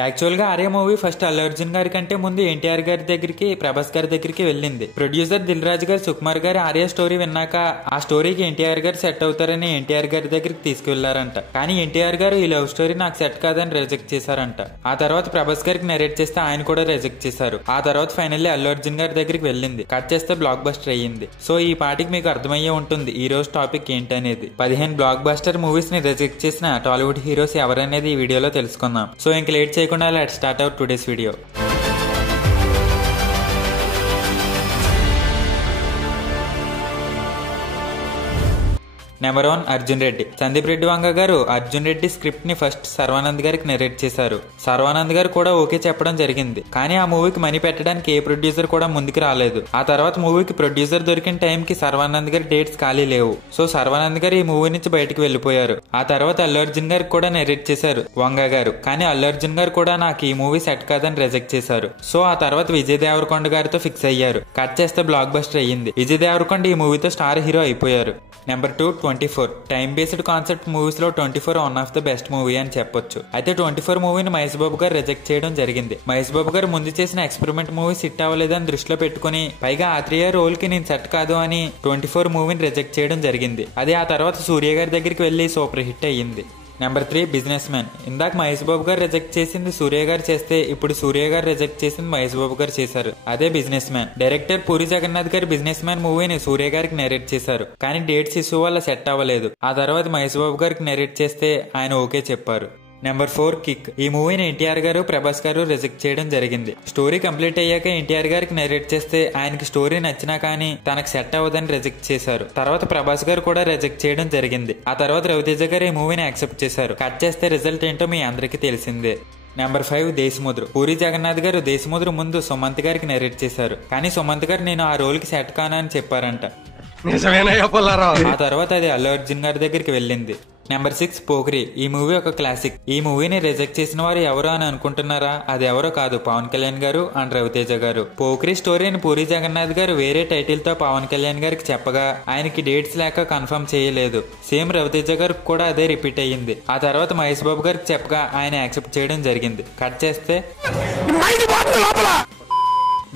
Actual గా Arya movie first Allu Arjun గారి కంటే ముందు ఎన్టీఆర్ గారి దగ్గరికి, ప్రభాస్ గారి దగ్గరికి వెళ్ళింది. ప్రొడ్యూసర్ దిల్ రాజు గారు సుకుమార్ గారి ఆర్య స్టోరీ విన్నాక ఆ స్టోరీకి ఎన్టీఆర్ గారు సెట్ అవుతారని ఎన్టీఆర్ గారి దగ్గరికి తీసుకువెళ్లారంట. కానీ ఎన్టీఆర్ గారు ఈ లవ్ స్టోరీ నాకు సెట్ కాదని రిజెక్ట్ చేశారంట. ఆ తర్వాత ప్రభాస్ గారికి నెరేట్ చేస్తే ఆయన కూడా రిజెక్ట్ చేశారు. ఆ తర్వాత ఫైనల్లీ అల్లు అర్జున్ గారి దగ్గరికి వెళ్ళింది. కట్ చేస్తే బ్లాక్ బస్టర్ అయ్యింది. సో ఈ పాటికి మీకు అర్థమయ్యే ఉంటుంది ఈ రోజు టాపిక్ ఏంటనేది. 15 బ్లాక్ బస్టర్ మూవీస్ ని రిజెక్ట్ చేసిన టాలీవుడ్ హీరోస్ ఎవరనేది ఈ వీడియోలో తెలుసుకుందాం. సో ఇంక లేట్ చేయకుండా let's start out today's video. Number 1 Arjun Reddy. Sandeep Reddy Vanga గారు అర్జున్ రెడ్డి స్క్రిప్ట్ ని ఫస్ట్ సర్వానంద్ గారికి నెరేట్ చేశారు. సర్వానంద్ గారు కూడా ఓకే చెప్పడం జరిగింది. కానీ ఆ మూవీకి మనీ పెట్టడానికి ఏ ప్రొడ్యూసర్ కూడా ముందుకు రాలేదు. ఆ తర్వాత మూవీకి ప్రొడ్యూసర్ దొరికిన టైం కి సర్వానంద్ గారి డేట్స్ ఖాళీ లేవు. సో సర్వానంద్ గారు ఈ మూవీ నుంచి బయటకు వెళ్లిపోయారు. ఆ తర్వాత అల్లు అర్జున్ గారికి కూడా నెరేట్ చేశారు వంగ గారు. కానీ అల్లు అర్జున్ గారు కూడా నాకు ఈ మూవీ సెట్ కాదని రిజెక్ట్ చేశారు. సో ఆ తర్వాత విజయ్ దేవరకొండ గారితో ఫిక్స్ అయ్యారు. కట్ చేస్తే బ్లాక్ బస్టర్ అయ్యింది. విజయ్ దేవరకొండ ఈ మూవీతో స్టార్ హీరో అయిపోయారు. Number 2 24. Time based concept movies లో 24 one of the best movie అని చెప్పొచ్చు. అయితే 24 మూవీని మహేష్ బాబు గారు రిజెక్ట్ చేయడం జరిగింది. మహేష్ బాబు గారు ముందు చేసిన ఎక్స్పెరిమెంట్ మూవీ హిట్ అవ్వలేదని దృష్టిలో పెట్టుకుని, పైగా ఆత్రేయ రోల్ కి నేను సెట్ కాదు అని 24 మూవీని రిజెక్ట్ చేయడం జరిగింది. అది ఆ తర్వాత సూర్య గారి దగ్గరికి వెళ్లి సూపర్ హిట్ అయ్యింది. Number 3 business man. ఇందాక మహేష్ బాబు గారు రిజెక్ట్ చేసింది సూర్య గారు చేస్తే, ఇప్పుడు సూర్య గారు రిజెక్ట్ చేసింది మహేష్ బాబు గారు చేశారు. అదే businessman. Director Puri Jagannadh గారు బిజినెస్ మ్యాన్ మూవీని సూర్య గారికి నెరేట్ చేశారు. కానీ డేట్స్ ఇష్యూ వల్ల సెట్ అవ్వలేదు. ఆ తర్వాత మహేష్ బాబు గారికి నెరేట్ చేస్తే ఆయన ఓకే చెప్పారు. Number 4 kick. ఈ మూవీని ఎన్టీఆర్ గారు, ప్రభాస్ గారు రిజెక్ట్ చేయడం జరిగింది. స్టోరీ కంప్లీట్ అయ్యాక ఎన్టీఆర్ గారికి నెరేట్ చేస్తే ఆయనకి స్టోరీ నచ్చినా కానీ తనకు సెట్ అవ్వదని రిజెక్ట్ చేశారు. తర్వాత ప్రభాస్ గారు కూడా రిజెక్ట్ చేయడం జరిగింది. ఆ తర్వాత రవితేజ గారు ఈ మూవీని యాక్సెప్ట్ చేశారు. కట్ చేస్తే రిజల్ట్ ఏంటో మీ అందరికీ తెలిసిందే. నెంబర్ 5 దేశముద్రు. పూరి జగన్నాథ్ గారు దేశముద్రు ముందు సుమంత్ గారికి నెరేట్ చేశారు. కానీ సుమంత్ గారు నేను ఆ రోల్ కి సెట్ కాను అని చెప్పారంట. ఆ తర్వాత అది అల్లు అర్జున్ గారి దగ్గరికి వెళ్ళింది. నెంబర్ 6 పోఖ్రి. ఈ మూవీ ఒక క్లాసిక్. ఈ మూవీని రిజెక్ట్ చేసిన వారు ఎవరు అని అనుకుంటున్నారా? అది ఎవరో కాదు, పవన్ కళ్యాణ్ గారు అండ్ రవితేజ గారు. పోఖ్రి స్టోరీని పూరి జగన్నాథ్ గారు వేరే టైటిల్ తో పవన్ కళ్యాణ్ గారికి చెప్పగా ఆయనకి డేట్స్ లేక కన్ఫర్మ్ చేయలేదు. సేమ్ రవితేజ గారికి కూడా అదే రిపీట్ అయ్యింది. ఆ తర్వాత మహేష్ బాబు గారికి చెప్పగా ఆయన యాక్సెప్ట్ చేయడం జరిగింది. కట్ చేస్తే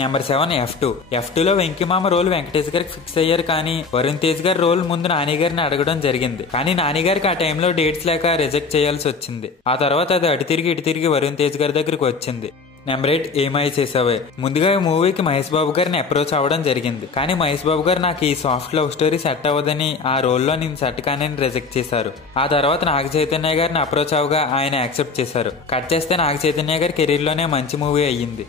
నెంబర్ 7 F2. F2లో వెంకీమామ రోల్ వెంకటేష్ గారికి ఫిక్స్ అయ్యారు. కానీ వరుణ్ తేజ్ గారి రోల్ ముందు నాని గారిని అడగడం జరిగింది. కానీ నాని గారికి ఆ టైంలో డేట్స్ లేక రిజెక్ట్ చేయాల్సి వచ్చింది. ఆ తర్వాత అది అటు తిరిగి వరుణ్ తేజ్ గారి దగ్గరికి వచ్చింది. నెంబర్ 8 ఏమై చేసావే. ముందుగా ఈ మూవీకి మహేష్ బాబు గారిని అప్రోచ్ అవ్వడం జరిగింది. కానీ మహేష్ బాబు గారు నాకు ఈ సాఫ్ట్ లవ్ స్టోరీ సెట్ అవ్వదని, ఆ రోల్లో నేను సెట్ కానని రిజెక్ట్ చేశారు. ఆ తర్వాత నాగ చైతన్య గారిని అప్రోచ్ అవ్వగా ఆయన యాక్సెప్ట్ చేశారు. కట్ చేస్తే నాగ చైతన్య గారి కెరీర్ లోనే మంచి మూవీ అయ్యింది.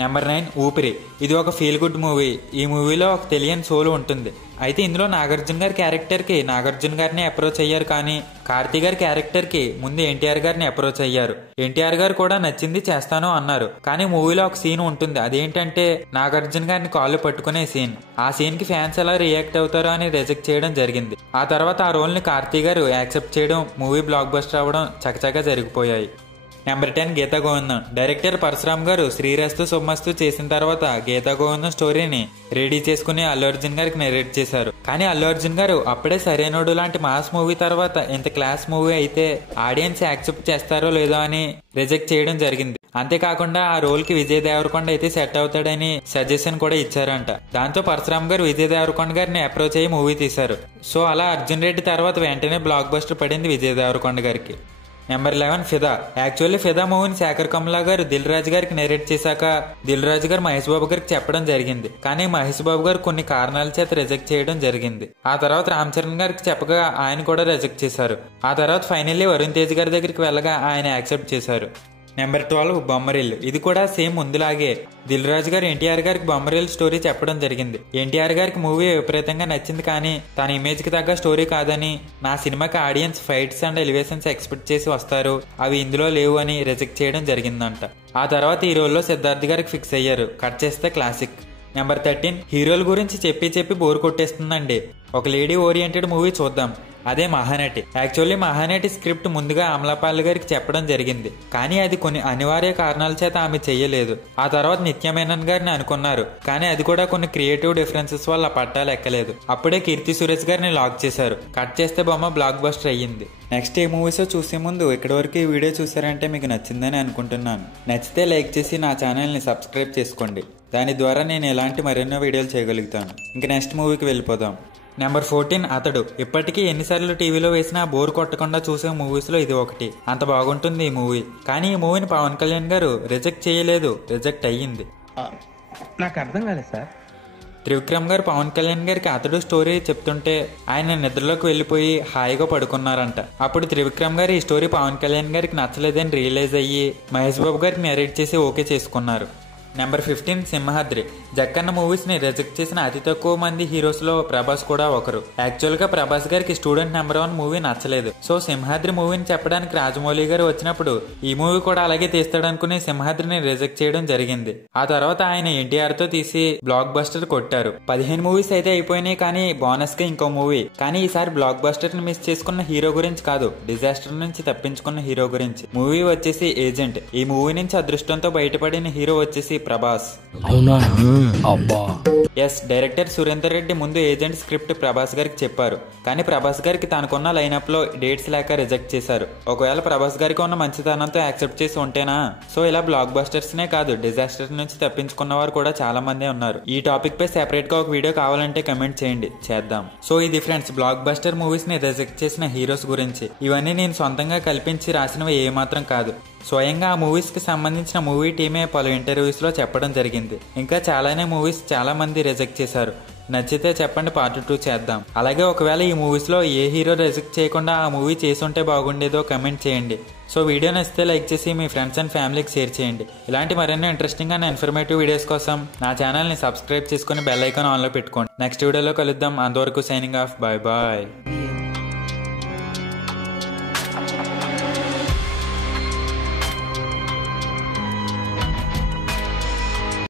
నెంబర్ 9 ఊపిరి. ఇది ఒక ఫీల్ గుడ్ మూవీ. ఈ మూవీలో ఒక తెలియని సోల్ ఉంటుంది. అయితే ఇందులో నాగార్జున గారి క్యారెక్టర్ కి నాగార్జున గారిని అప్రోచ్ అయ్యారు. కానీ కార్తీ గారి క్యారెక్టర్ కి ముందు ఎన్టీఆర్ గారిని అప్రోచ్ అయ్యారు. ఎన్టీఆర్ గారు కూడా నచ్చింది చేస్తాను అన్నారు. కానీ మూవీలో ఒక సీన్ ఉంటుంది. అదేంటంటే నాగార్జున గారిని కాళ్ళు పట్టుకునే సీన్. ఆ సీన్ కి ఫ్యాన్స్ ఎలా రియాక్ట్ అవుతారో అని రిజెక్ట్ చేయడం జరిగింది. ఆ తర్వాత ఆ రోల్ ని కార్తీ గారు యాక్సెప్ట్ చేయడం, మూవీ బ్లాక్ బస్టర్ అవ్వడం చకచకా జరిగిపోయాయి. నెంబర్ 10 గీతా గోవిందం. డైరెక్టర్ పరశురామ్ గారు శ్రీరస్తు శుభమస్తు చేసిన తర్వాత గీతా గోవిందం స్టోరీని రెడీ చేసుకుని అల్లు అర్జున్ గారికి నెరేట్ చేశారు. కానీ అల్లు అర్జున్ గారు అప్పుడే సరైనోడు లాంటి మాస్ మూవీ తర్వాత ఇంత క్లాస్ మూవీ అయితే ఆడియన్స్ యాక్సెప్ట్ చేస్తారో లేదో అని రిజెక్ట్ చేయడం జరిగింది. అంతేకాకుండా ఆ రోల్ కి విజయ్ దేవరకొండ అయితే సెట్ అవుతాడని సజెషన్ కూడా ఇచ్చారంట. దాంతో పరశురామ్ గారు విజయ్ దేవరకొండ గారిని అప్రోచ్ అయ్యి మూవీ తీశారు. సో అలా అర్జున్ రెడ్డి తర్వాత వెంటనే బ్లాక్ బస్టర్ పడింది విజయ్ దేవరకొండ గారికి. నెంబర్ 11 ఫిదా. యాక్చువల్లీ ఫిదా మూవీని శేఖర్ కమ్లా గారు దిల్ రాజు గారికి నెరేట్ చేశాక దిల్ రాజు గారు మహేష్ బాబు గారికి చెప్పడం జరిగింది. కానీ మహేష్ బాబు గారు కొన్ని కారణాల చేత రిజెక్ట్ చేయడం జరిగింది. ఆ తర్వాత రామ్ చరణ్ గారికి చెప్పగా ఆయన కూడా రిజెక్ట్ చేశారు. ఆ తర్వాత ఫైనల్లీ వరుణ్ తేజ్ గారి దగ్గరికి వెళ్ళగా ఆయన యాక్సెప్ట్ చేశారు. నెంబర్ 12 బొమ్మరిల్లు. ఇది కూడా సేమ్ ముందులాగే దిల్ రాజు గారు ఎన్టీఆర్ గారికి బొమ్మరిల్లు స్టోరీ చెప్పడం జరిగింది. ఎన్టీఆర్ గారికి మూవీ విపరీతంగా నచ్చింది. కానీ తన ఇమేజ్ కి తగ్గ స్టోరీ కాదని, నా సినిమాకి audience fights and elevations expect చేసి వస్తారు, అవి ఇందులో లేవు అని రిజెక్ట్ చేయడం జరిగిందంట. ఆ తర్వాత ఈ రోల్లో సిద్ధార్థ్ గారికి ఫిక్స్ అయ్యారు. కట్ చేస్తే క్లాసిక్. నెంబర్ 13 హీరోల గురించి చెప్పి బోర్ కొట్టేస్తుందండి. ఒక లేడీ ఓరియంటెడ్ మూవీ చూద్దాం, అదే మహానటి. యాక్చువల్లీ మహానటి స్క్రిప్ట్ ముందుగా అమలాపాల్ గారికి చెప్పడం జరిగింది, కానీ అది కొన్ని అనివార్య కారణాల చేత ఆమె చెయ్యలేదు. ఆ తర్వాత నిత్యమేనన్ గారిని అనుకున్నారు, కానీ అది కూడా కొన్ని క్రియేటివ్ డిఫరెన్సెస్ వల్ల పట్టాలు ఎక్కలేదు. అప్పుడే కీర్తి సురేష్ గారిని లాక్ చేశారు. కట్ చేస్తే బొమ్మ బ్లాక్ బస్టర్ అయ్యింది. నెక్స్ట్ ఏ మూవీస్ చూసే ముందు ఇక్కడి వరకు ఈ వీడియో చూసారంటే మీకు నచ్చిందని అనుకుంటున్నాను. నచ్చితే లైక్ చేసి నా ఛానల్ని సబ్స్క్రైబ్ చేసుకోండి. దాని ద్వారా నేను ఎలాంటి మరెన్నో వీడియోలు చేయగలుగుతాను. ఇంక నెక్స్ట్ మూవీకి వెళ్ళిపోదాం. నెంబర్ 14 అతడు. ఇప్పటికీ ఎన్నిసార్లు టీవీలో వేసినా బోర్ కొట్టకుండా చూసే మూవీస్ లో ఇది ఒకటి. అంత బాగుంటుంది ఈ మూవీ. కానీ ఈ మూవీని పవన్ కళ్యాణ్ గారు రిజెక్ట్ చేయలేదు, రిజెక్ట్ అయ్యింది. నాకు అర్థం కాలేదు సార్. త్రివిక్రమ్ గారు పవన్ కళ్యాణ్ గారికి అతడు స్టోరీ చెప్తుంటే ఆయన నిద్రలోకి వెళ్లిపోయి హాయిగా పడుకున్నారంట. అప్పుడు త్రివిక్రమ్ గారు ఈ స్టోరీ పవన్ కళ్యాణ్ గారికి నచ్చలేదని రియలైజ్ అయ్యి మహేష్ బాబు గారికి నెరేట్ చేసి ఓకే చేసుకున్నారు. నెంబర్ 15 సింహాద్రి. జక్కన్న మూవీస్ ని రిజెక్ట్ చేసిన అతి తక్కువ మంది హీరోస్ లో ప్రభాస్ కూడా ఒకరు. యాక్చువల్ గా ప్రభాస్ గారికి స్టూడెంట్ నెంబర్ 1 మూవీ నచ్చలేదు. సో సింహాద్రి మూవీని చెప్పడానికి రాజమౌళి గారు వచ్చినప్పుడు ఈ మూవీ కూడా అలాగే తీస్తాడనుకుని సింహాద్రిని రిజెక్ట్ చేయడం జరిగింది. ఆ తర్వాత ఆయన ఎన్టీఆర్ తో తీసి బ్లాక్ బస్టర్ కొట్టారు. 15 మూవీస్ అయితే అయిపోయినాయి, కానీ బోనస్ గా ఇంకో మూవీ. కానీ ఈసారి బ్లాక్ బస్టర్ ని మిస్ చేసుకున్న హీరో గురించి కాదు, డిజాస్టర్ నుంచి తప్పించుకున్న హీరో గురించి. మూవీ వచ్చేసి ఏజెంట్. ఈ మూవీ నుంచి అదృష్టంతో బయటపడిన హీరో వచ్చేసి ప్రభాస్. ఎస్, డైరెక్టర్ సురేందర్ రెడ్డి ముందు ఏజెంట్ స్క్రిప్ట్ ప్రభాస్ గారికి చెప్పారు, కానీ ప్రభాస్ గారికి తనకున్న లైనప్ లో డేట్స్ లేక రిజెక్ట్ చేశారు. ఒకవేళ ప్రభాస్ గారికి ఉన్న మంచితనంతో యాక్సెప్ట్ చేసి ఉంటేనా? సో ఇలా బ్లాక్ బస్టర్స్ నే కాదు, డిజాస్టర్ నుంచి తప్పించుకున్న వారు కూడా చాలా మంది ఉన్నారు. ఈ టాపిక్ పై సెపరేట్ గా ఒక వీడియో కావాలంటే కమెంట్ చేయండి, చేద్దాం. సో ఇది ఫ్రెండ్స్, బ్లాక్ బస్టర్ మూవీస్ ని రిజెక్ట్ చేసిన హీరోస్ గురించి. ఇవన్నీ నేను సొంతంగా కల్పించి రాసినవి ఏమాత్రం కాదు. స్వయంగా ఆ మూవీస్ కి సంబంధించిన మూవీ టీమే పలు ఇంటర్వ్యూస్ లో చెప్పడం జరిగింది. ఇంకా చాలానే మూవీస్ చాలా మంది రిజెక్ట్ చేశారు. నచ్చితే చెప్పండి, పార్ట్ 2 చేద్దాం. అలాగే ఒకవేళ ఈ మూవీస్ లో ఏ హీరో రిజెక్ట్ చేయకుండా ఆ మూవీ చేసుంటే బాగుండేదో కమెంట్ చేయండి. సో వీడియో నచ్చితే లైక్ చేసి మీ ఫ్రెండ్స్ అండ్ ఫ్యామిలీకి షేర్ చేయండి. ఇలాంటి మరెన్నో ఇంట్రెస్టింగ్ అండ్ ఇన్ఫర్మేటివ్ వీడియోస్ కోసం నా ఛానల్ని సబ్స్క్రైబ్ చేసుకుని బెల్ ఐకాన్ ఆన్లో పెట్టుకోండి. నెక్స్ట్ వీడియోలో కలుద్దాం. అంతవరకు సైనింగ్ ఆఫ్. Bye bye.